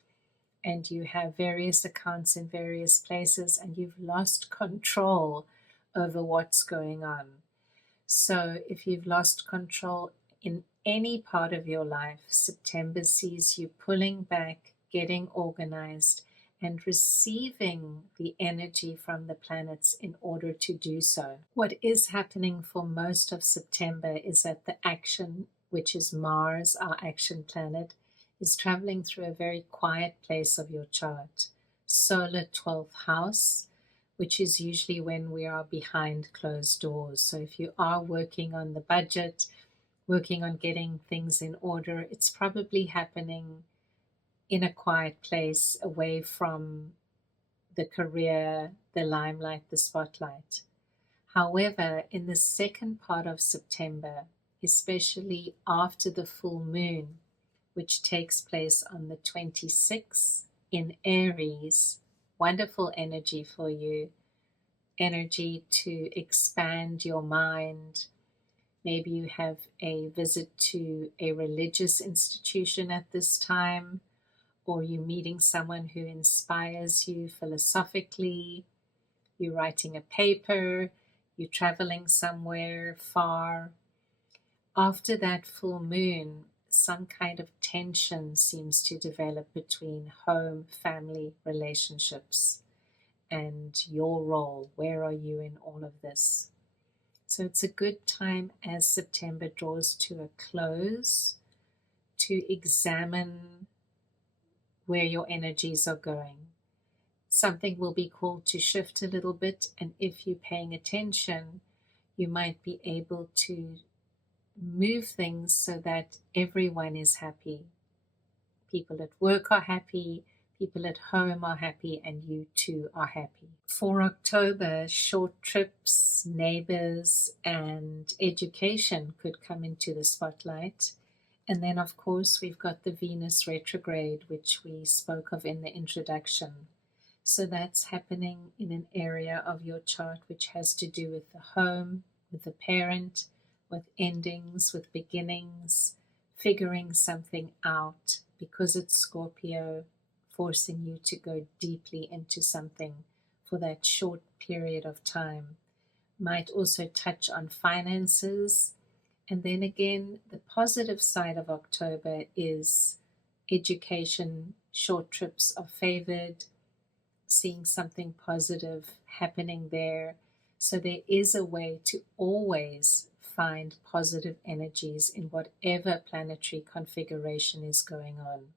and you have various accounts in various places, and you've lost control over what's going on. So if you've lost control in any part of your life, September sees you pulling back, getting organized, and receiving the energy from the planets in order to do so. What is happening for most of September is that the action, which is Mars, our action planet, is traveling through a very quiet place of your chart, solar 12th house, which is usually when we are behind closed doors. So if you are working on the budget, working on getting things in order, it's probably happening in a quiet place, away from the career, the limelight, the spotlight. However, in the second part of September, especially after the full moon, which takes place on the 26th in Aries, wonderful energy for you, energy to expand your mind. Maybe you have a visit to a religious institution at this time, or you're meeting someone who inspires you philosophically, you're writing a paper, you're traveling somewhere far. After that full moon, some kind of tension seems to develop between home, family, relationships, and your role. Where are you in all of this? So it's a good time as September draws to a close to examine where your energies are going. Something will be called to shift a little bit, and if you're paying attention, you might be able to move things so that everyone is happy. People at work are happy, people at home are happy, and you too are happy. For October, short trips, neighbors, and education could come into the spotlight. And then, of course, we've got the Venus retrograde, which we spoke of in the introduction. So that's happening in an area of your chart which has to do with the home, with the parent, with endings, with beginnings, figuring something out, because it's Scorpio, forcing you to go deeply into something for that short period of time. Might also touch on finances. And then again, the positive side of October is education. Short trips are favored, seeing something positive happening there. So there is a way to always find positive energies in whatever planetary configuration is going on.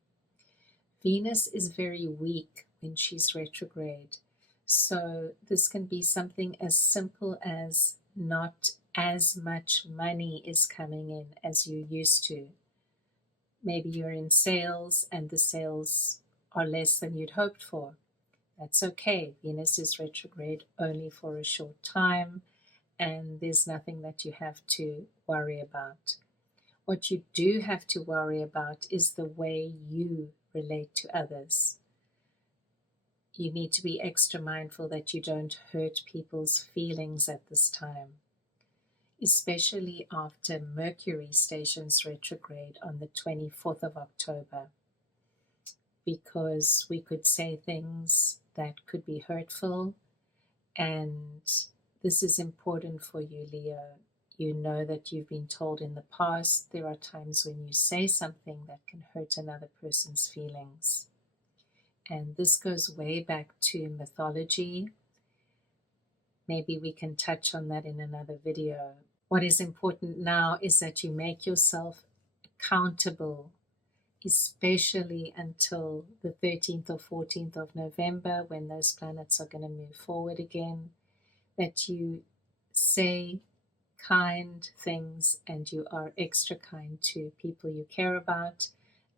Venus is very weak when she's retrograde. So this can be something as simple as not as much money is coming in as you used to. Maybe you're in sales and the sales are less than you'd hoped for. That's okay. Venus is retrograde only for a short time, and there's nothing that you have to worry about. What you do have to worry about is the way you relate to others. You need to be extra mindful that you don't hurt people's feelings at this time, especially after Mercury stations retrograde on the 24th of October, because we could say things that could be hurtful, and this is important for you, Leo. You know that you've been told in the past there are times when you say something that can hurt another person's feelings. And this goes way back to mythology. Maybe we can touch on that in another video. What is important now is that you make yourself accountable, especially until the 13th or 14th of November, when those planets are going to move forward again, that you say kind things and you are extra kind to people you care about,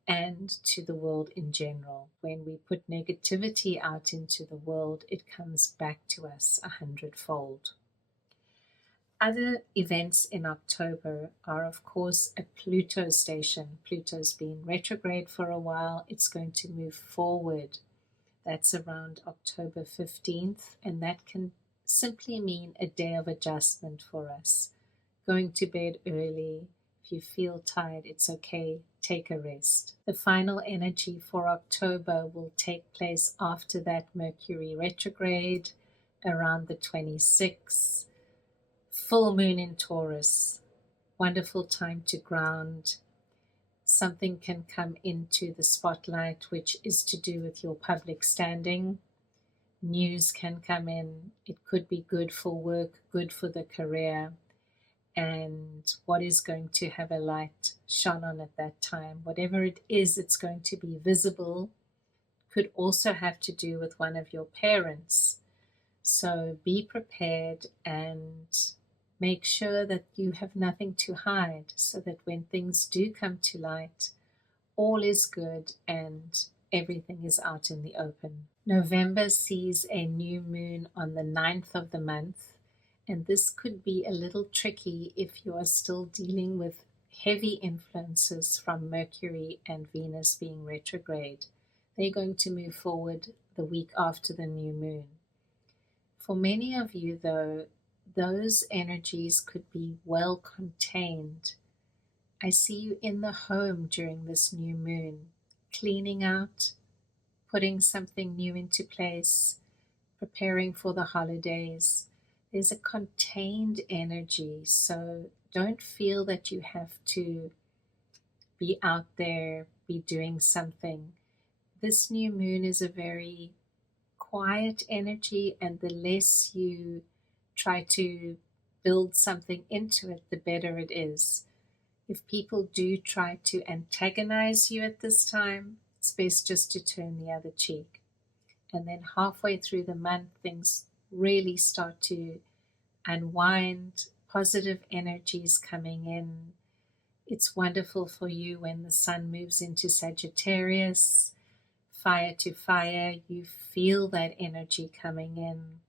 and to the world in general. When we put negativity out into the world, it comes back to us 100-fold. Other events in October are, of course, a Pluto station. Pluto's been retrograde for a while. It's going to move forward. That's around October 15th, and that can simply mean a day of adjustment for us. Going to bed early. If you feel tired, it's okay. Take a rest. The final energy for October will take place after that Mercury retrograde around the 26th. Full moon in Taurus. Wonderful time to ground. Something can come into the spotlight which is to do with your public standing. News can come in. It could be good for work, good for the career. And what is going to have a light shone on at that time, whatever it is, it's going to be visible. Could also have to do with one of your parents. So be prepared and make sure that you have nothing to hide, so that when things do come to light, all is good and everything is out in the open. November sees a new moon on the 9th of the month, and this could be a little tricky if you are still dealing with heavy influences from Mercury and Venus being retrograde. They're going to move forward the week after the new moon. For many of you, though, those energies could be well contained. I see you in the home during this new moon, cleaning out, putting something new into place, preparing for the holidays. There's a contained energy, so don't feel that you have to be out there, be doing something. This new moon is a very quiet energy, and the less you try to build something into it, the better it is. If people do try to antagonize you at this time, it's best just to turn the other cheek. And then halfway through the month, things really start to unwind, positive energies coming in. It's wonderful for you when the sun moves into Sagittarius, fire to fire. You feel that energy coming in.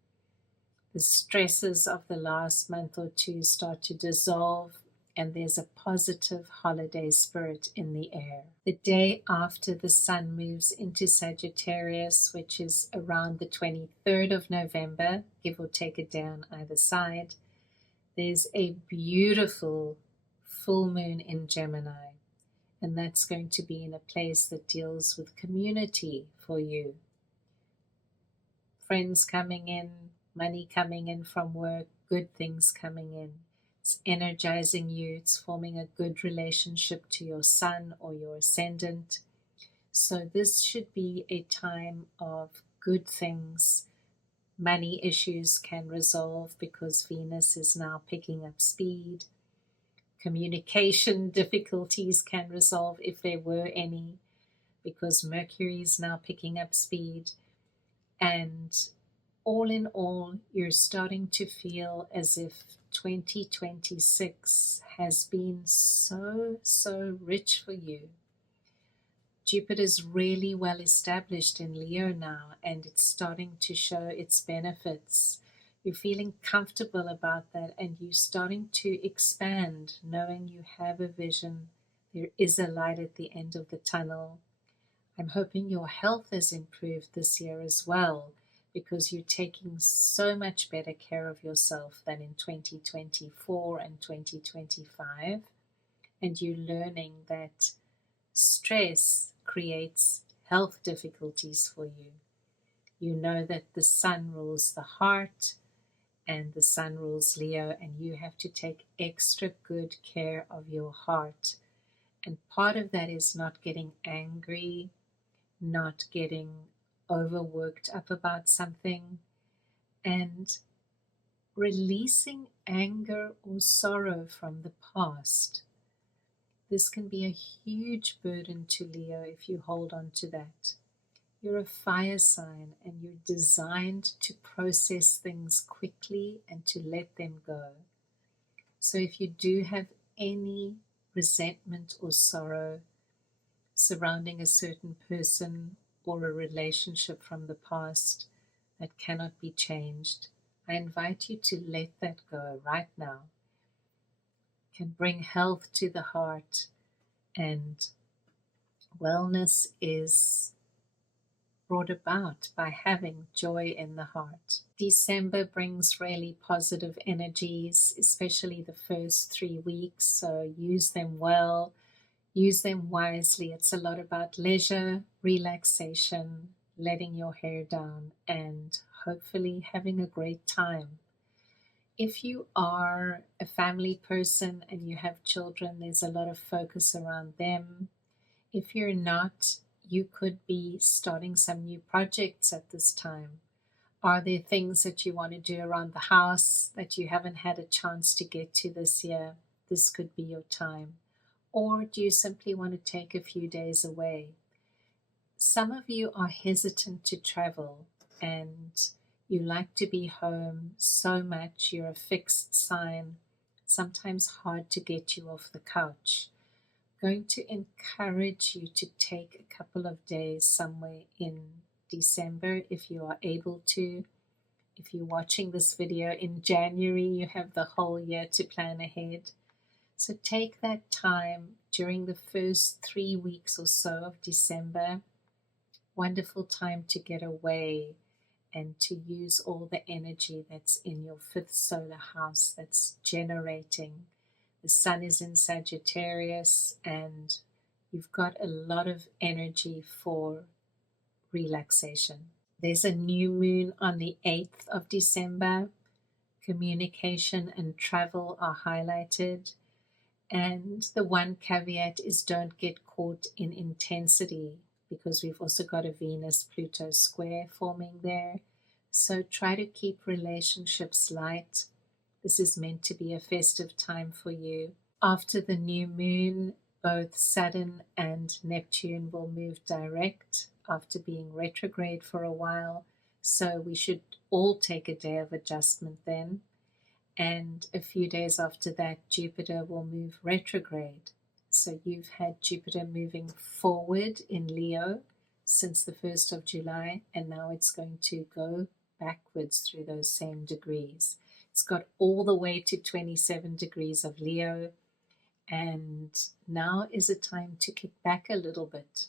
The stresses of the last month or two start to dissolve, and there's a positive holiday spirit in the air. The day after the sun moves into Sagittarius, which is around the 23rd of November, give or take a day on either side, there's a beautiful full moon in Gemini, and that's going to be in a place that deals with community for you. Friends coming in, money coming in from work, good things coming in. It's energizing you. It's forming a good relationship to your sun or your ascendant. So this should be a time of good things. Money issues can resolve because Venus is now picking up speed. Communication difficulties can resolve if there were any, because Mercury is now picking up speed. And all in all, you're starting to feel as if 2026 has been so rich for you. Jupiter's really well established in Leo now, and it's starting to show its benefits. You're feeling comfortable about that, and you're starting to expand, knowing you have a vision. There is a light at the end of the tunnel. I'm hoping your health has improved this year as well, because you're taking so much better care of yourself than in 2024 and 2025. And you're learning that stress creates health difficulties for you. You know that the sun rules the heart and the sun rules Leo, and you have to take extra good care of your heart. And part of that is not getting angry, not getting overworked up about something, and releasing anger or sorrow from the past. This can be a huge burden to Leo if you hold on to that. You're a fire sign, and you're designed to process things quickly and to let them go. So if you do have any resentment or sorrow, surrounding a certain person or a relationship from the past that cannot be changed. I invite you to let that go right now. It can bring health to the heart, and wellness is brought about by having joy in the heart. December brings really positive energies, especially the first 3 weeks, so use them well, use them wisely. It's a lot about leisure, relaxation, letting your hair down, and hopefully having a great time. If you are a family person and you have children, there's a lot of focus around them. If you're not, you could be starting some new projects at this time. Are there things that you want to do around the house that you haven't had a chance to get to this year? This could be your time. Or do you simply want to take a few days away? Some of you are hesitant to travel and you like to be home so much. You're a fixed sign, sometimes hard to get you off the couch. Going to encourage you to take a couple of days somewhere in December if you are able to. If you're watching this video in January, you have the whole year to plan ahead. So take that time during the first 3 weeks or so of December. Wonderful time to get away and to use all the energy that's in your 5th solar house that's generating. The sun is in Sagittarius and you've got a lot of energy for relaxation. There's a new moon on the 8th of December. Communication and travel are highlighted. And the one caveat is don't get caught in intensity, because we've also got a Venus-Pluto square forming there. So try to keep relationships light. This is meant to be a festive time for you. After the new moon, both Saturn and Neptune will move direct after being retrograde for a while. So we should all take a day of adjustment then. And a few days after that, Jupiter will move retrograde. So you've had Jupiter moving forward in Leo since the 1st of July, and now it's going to go backwards through those same degrees. It's got all the way to 27 degrees of Leo, and now is a time to kick back a little bit.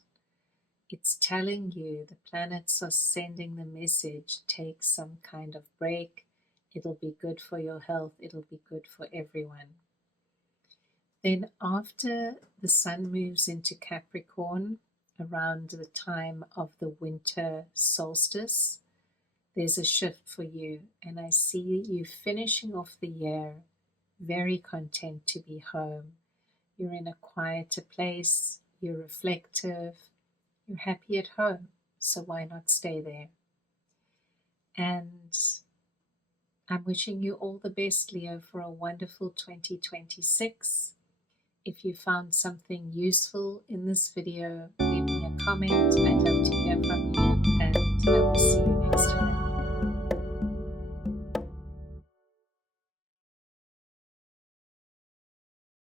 It's telling you, the planets are sending the message, take some kind of break. It'll be good for your health. It'll be good for everyone. Then after the sun moves into Capricorn, around the time of the winter solstice, there's a shift for you. And I see you finishing off the year very content to be home. You're in a quieter place. You're reflective. You're happy at home. So why not stay there? And I'm wishing you all the best, Leo, for a wonderful 2026. If you found something useful in this video, leave me a comment. I'd love to hear from you.